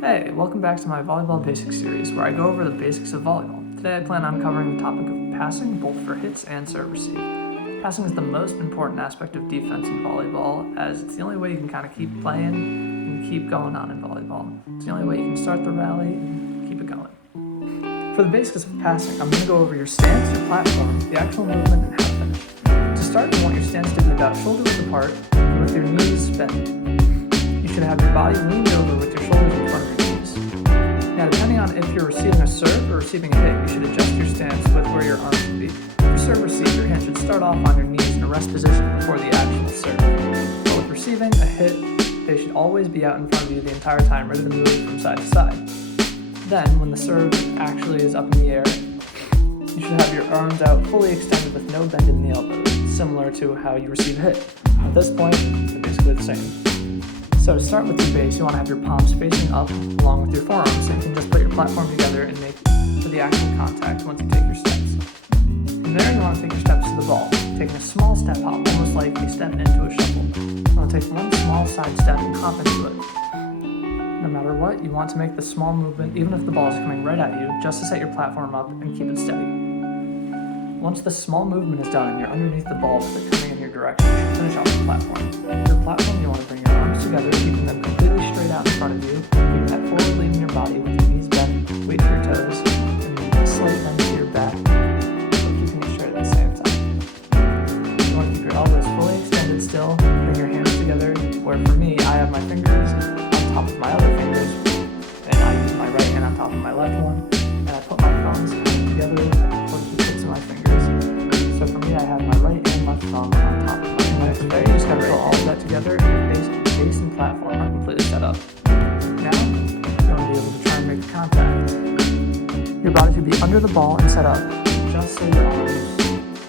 Hey, welcome back to my Volleyball Basics series, where I go over the basics of volleyball. Today I plan on covering the topic of passing, both for hits and serve receive. Passing is the most important aspect of defense in volleyball, as it's the only way you can kind of keep playing and keep going on in volleyball. It's the only way you can start the rally and keep it going. For the basics of passing, I'm going to go over your stance, your platform, the actual movement, and how to finish. To start, you want your stance to be about shoulder width apart and with your knees bent. You should have your body leaned over with your shoulders in front of your knees. Now, depending on if you're receiving a serve or receiving a hit, you should adjust your stance with where your arm should be. For serve receive, your hand should start off on your knees in a rest position before the actual serve. But with receiving a hit, they should always be out in front of you the entire time, ready to move from side to side. Then, when the serve actually is up in the air, you should have your arms out fully extended with no bend in the elbows, similar to how you receive a hit. At this point, they're basically the same. So to start with your base, you want to have your palms facing up along with your forearms, so you can just put your platform together and make for the actual contact once you take your steps. From there, you want to take your steps to the ball, taking a small step hop, almost like a step into a shuffle. You want to take one small side step and hop into it. No matter what, you want to make the small movement, even if the ball is coming right at you, just to set your platform up and keep it steady. Once the small movement is done and you're underneath the ball with it coming in your direction, you should finish off the platform. For the platform, you want to bring your arms together, keeping them completely straight out in front of you, keeping that forward lean in your body with your knees bent, weight to your toes, and a slight bend to your back, but keeping it straight at the same time. You want to keep your elbows fully extended still, bring your hands together, where for me, I have my fingers on top of my other fingers, and I use my right hand on top of my left one, and I put my thumbs together towards the tips of my fingers. So for me, I have my right and left thumb on top of my next. There, you just gotta put all of that together, and your base and platform are completely set up. Now, you're going to be able to try and make contact. Your body should be under the ball and set up, just so your arms,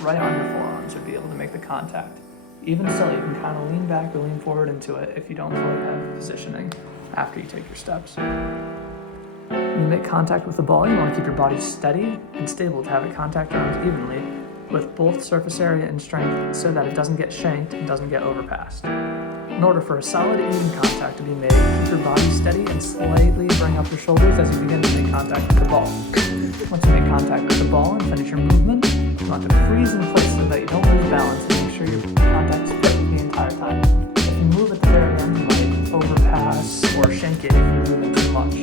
right on your forearms, would be able to make the contact. Even so, you can kind of lean back or lean forward into it if you don't fully have positioning after you take your steps. When you make contact with the ball, you want to keep your body steady and stable to have it contact your arms evenly with both surface area and strength so that it doesn't get shanked and doesn't get overpassed. In order for a solid even contact to be made, keep your body steady and slightly bring up your shoulders as you begin to make contact with the ball. Once you make contact with the ball and finish your movement, you want to freeze in place so that you don't lose balance and make sure your contact is perfect the entire time. If you move at the very end, you might overpass or shank it if you're moving too much.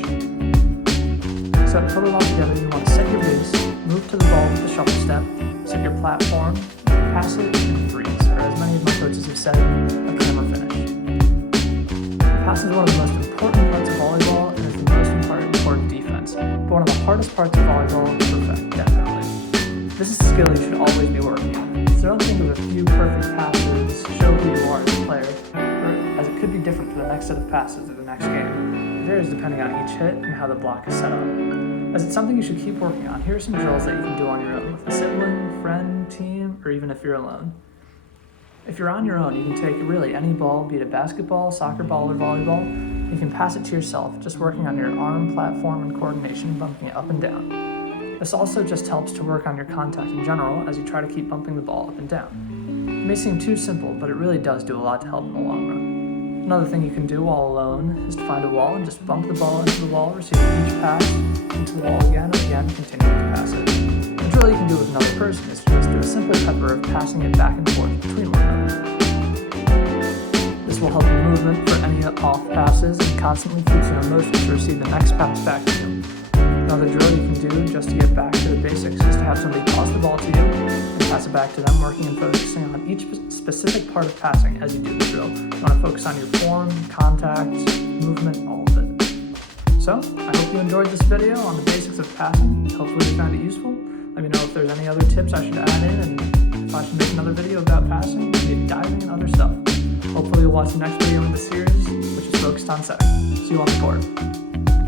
So to put it all together, you want to set your base, move to the ball with the shuffle step, set your platform, pass it, and freeze, or as many of my coaches have said, a camera finish. Passing is one of the most important parts of volleyball and is the most important defense, but one of the hardest parts of volleyball to perfect, definitely. This is a skill you should always be working on. So don't think of a few perfect passes to show who you are as a player, as it could be different for the next set of passes or the next game. It varies depending on each hit and how the block is set up. As it's something you should keep working on, here are some drills that you can do on your own with a sibling, friend, team, or even if you're alone. If you're on your own, you can take really any ball, be it a basketball, soccer ball, or volleyball. You can pass it to yourself, just working on your arm, platform, and coordination, bumping it up and down. This also just helps to work on your contact in general as you try to keep bumping the ball up and down. It may seem too simple, but it really does do a lot to help in the long run. Another thing you can do while alone is to find a wall and just bump the ball into the wall, receiving each pass into the wall again and again, continuing to pass it. The drill you can do with another person is to just do a simple pepper of passing it back and forth between one another. This will help your movement for any off passes and constantly keeps you in motion to receive the next pass back to you. Another drill you can do just to get back to the basics is to have somebody toss the ball to you and pass it back to them, working and focusing on each specific part of passing as you do the drill. You want to focus on your form, contact, movement, all of it. So, I hope you enjoyed this video on the basics of passing. Hopefully you found it useful. Let me know if there's any other tips I should add in and if I should make another video about passing, maybe diving in other stuff. Hopefully you'll watch the next video in the series, which is focused on setting. See you on the court.